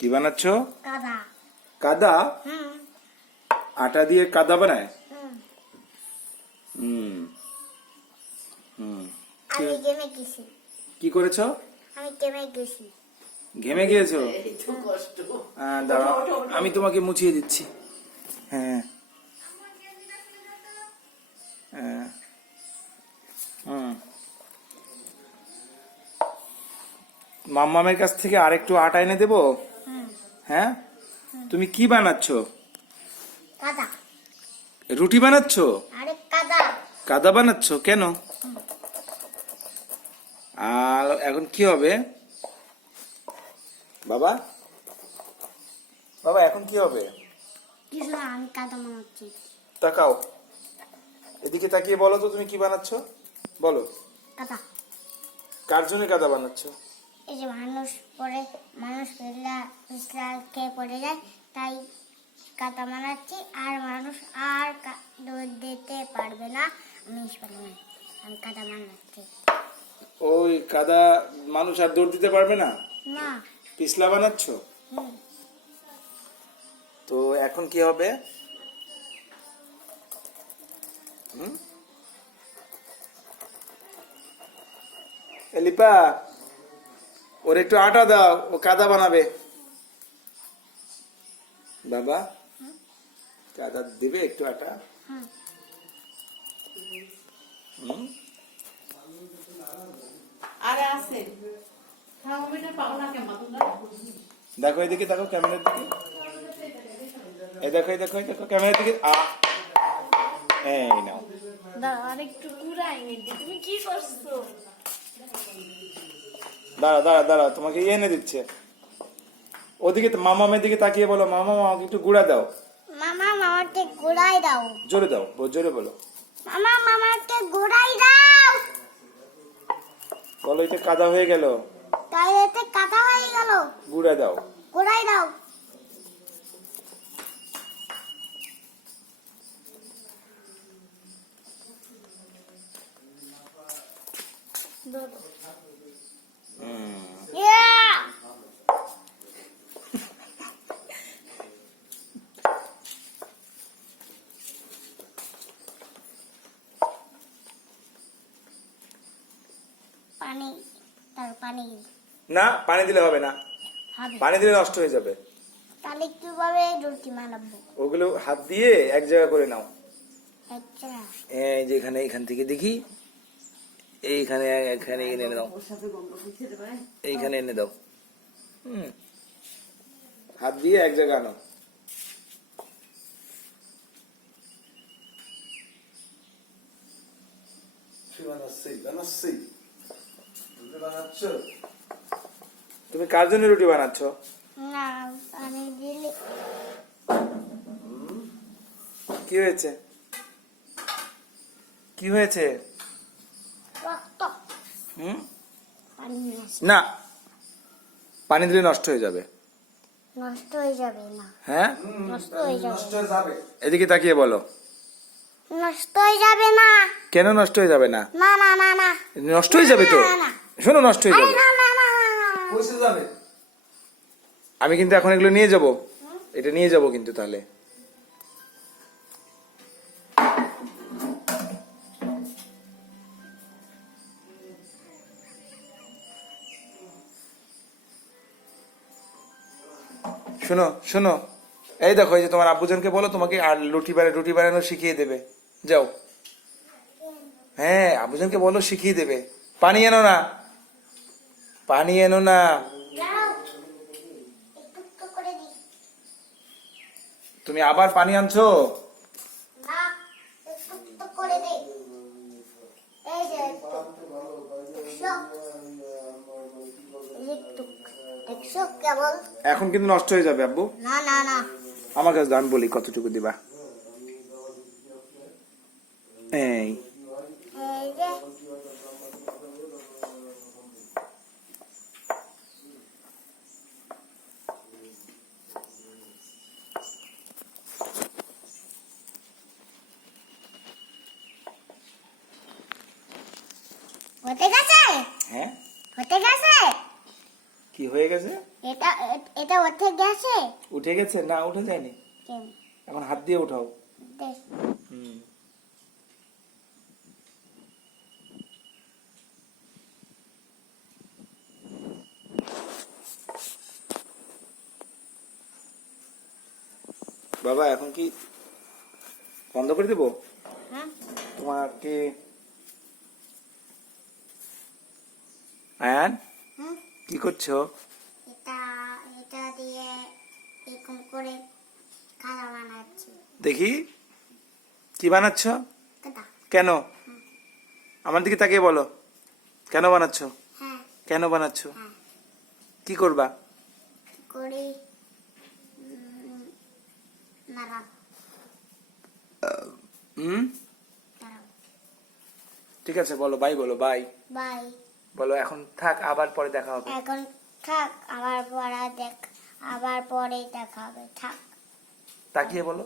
কি বানাচ্ছ? কাদা। কাদা? আটা দিয়ে কাদা বানায়? আমি ঘেমে গেছি। কি করেছো? আমি ঘেমে গেছি। ঘেমে গিয়েছো? দাঁড়াও, আমি তোমাকে মুছিয়ে দিচ্ছি। হ্যাঁ হ্যাঁ। মাম্মামের কাছ থেকে আরেকটু আটা এনে দেবো? হ্যাঁ। তুমি কি বানাচ্ছ? কাদা। রুটি বানাচ্ছ? আরে কাদা। কাদা বানাচ্ছ কেন? আর এখন কি হবে বাবা? বাবা এখন কি হবে? কিছু না, আমি কাদা বানাচ্ছি। তাকাও, এদিকে তাকিয়ে বলো তো তুমি কি বানাচ্ছ? বলো। কাদা। কার জন্য কাদা বানাচ্ছ? এই যে মানুষ পিছলা খেয়ে পড়ে যায়, তাই কাদা বানাচ্ছি। আর মানুষ আর দৌড় দিতে পারবে না। আমি কাদা বানাচ্ছি। ওই কাদা মানুষ আর দৌড় দিতে পারবে না? না। পিছলা বানাচ্ছ? তো এখন কি হবে? এলিপা, ওর একটু আটা দাও, ও কাদা বানাবে। বাবা, কাদা দিবে একটু আটা? আরে আছে দেখো এদিকে, দেখো ক্যামেরার দিকে, এই দেখো, এই দেখো, এই দেখো ক্যামেরার দিকে। এই নাও। আরেকটু ঘুরাইনি। তুমি কি করছো? দাঁড়া দাঁড়া দাঁড়া, তোমাকে এনে দিচ্ছে। ওদিকে মামামের দিকে তাকিয়ে বলো, মামা আমাকে একটু গুঁড়া দাও। মামা মামাকে গুড়াই দাও। জোরে দাও, জোরে বলো। মামা মামাকে গুড়াই দাও। বলো এটা কাদা হয়ে গেল। তাই এতে কাদা হয়ে গেল। গুঁড়া দাও। গুড়াই দাও। পানি না, পানি দিলে হবে না। হবে। পানি দিলে নষ্ট হয়ে যাবে। তাহলে কিভাবে রুটি বানাবো? ওগুলো হাত দিয়ে এক জায়গা করে নাও। আচ্ছা। এই যে এখানে, এখান থেকে দেখি, এইখানে এখানে এনে দাও, এইখানে এনে দাও। হাত দিয়ে এক জায়গা আনো। তুমি কার জন্য রুটি বানাচ্ছ? না, পানি দিলে কি হয়েছে? কি হয়েছে? রক্ত। পানি আসে। না, পানি দিলে নষ্ট হয়ে যাবে। নষ্ট হয়ে যাবে না। হ্যাঁ, নষ্ট হয়ে যাবে। এদিকে তাকিয়ে বলো। নষ্ট হয়ে যাবে না। কেন নষ্ট হয়ে যাবে না? না না না না। নষ্ট হয়ে যাবে তো। না, না। শোনো, নষ্ট হয়ে যাবে। না না না না। আমি কিন্তু এখন এগুলো নিয়ে যাব, এটা নিয়ে যাব কিন্তু। তাহলে শোনো শোনো, এই দেখো, এই যে তোমার আব্বুজানকে বলো তোমাকে আর রুটি বানানো শিখিয়ে দেবে। যাও। হ্যাঁ, আব্বুজানকে বলো শিখিয়ে দেবে। পানি এনো না, পানি এনো না। যাও। একটু করে দি। তুমি আবার পানি আনছো? না, একটু করে দে। এই যে একশো কেবল। এখন কিন্তু নষ্ট হয়ে যাবে আব্বু। না না না। আমার কাছে আমি বলি কতটুকু দিবা। এই এই যে হতে গেছে। হ্যাঁ, হতে গেছে। কি হয়ে গেছে? এটা উঠে গেছে। উঠে গেছে? না, উঠে যায়নি। কেন? এখন হাত দিয়ে উঠাও। দেখ। হুম। বাবা এখন কি বন্ধ করে দেবো হ্যাঁ। তোমাকে? আয়ান, হুম। কি করছো? এটা এটা দিয়ে এরকম করে খাতা বানাচ্ছি। দেখি কি বানাচ্ছ? খাতা। কেন? আমার দিকে তাকিয়ে বলো, কেন বানাচ্ছ? হ্যাঁ। কেন বানাচ্ছ? হ্যাঁ। কি করবা? কি করি? নাড়া। হুম, দাঁড়াও। ঠিক আছে, বলো বাই, বলো বাই। বাই। বলো এখন থাক, আবার পরে দেখা হবে। এখন থাক, আবার পরে দেখা হবে। থাক। তাকিয়ে বলো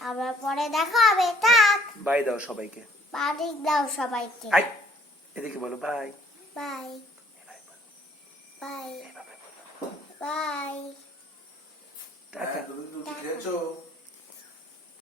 আবার পরে দেখা হবে। থাক। বাই দাও সবাইকে। বাড়ি দাও সবাইকে। আই, এদিকে বলো bye. Bye. Bye. Bye. Tata. তুমি রুটি খেয়েছো?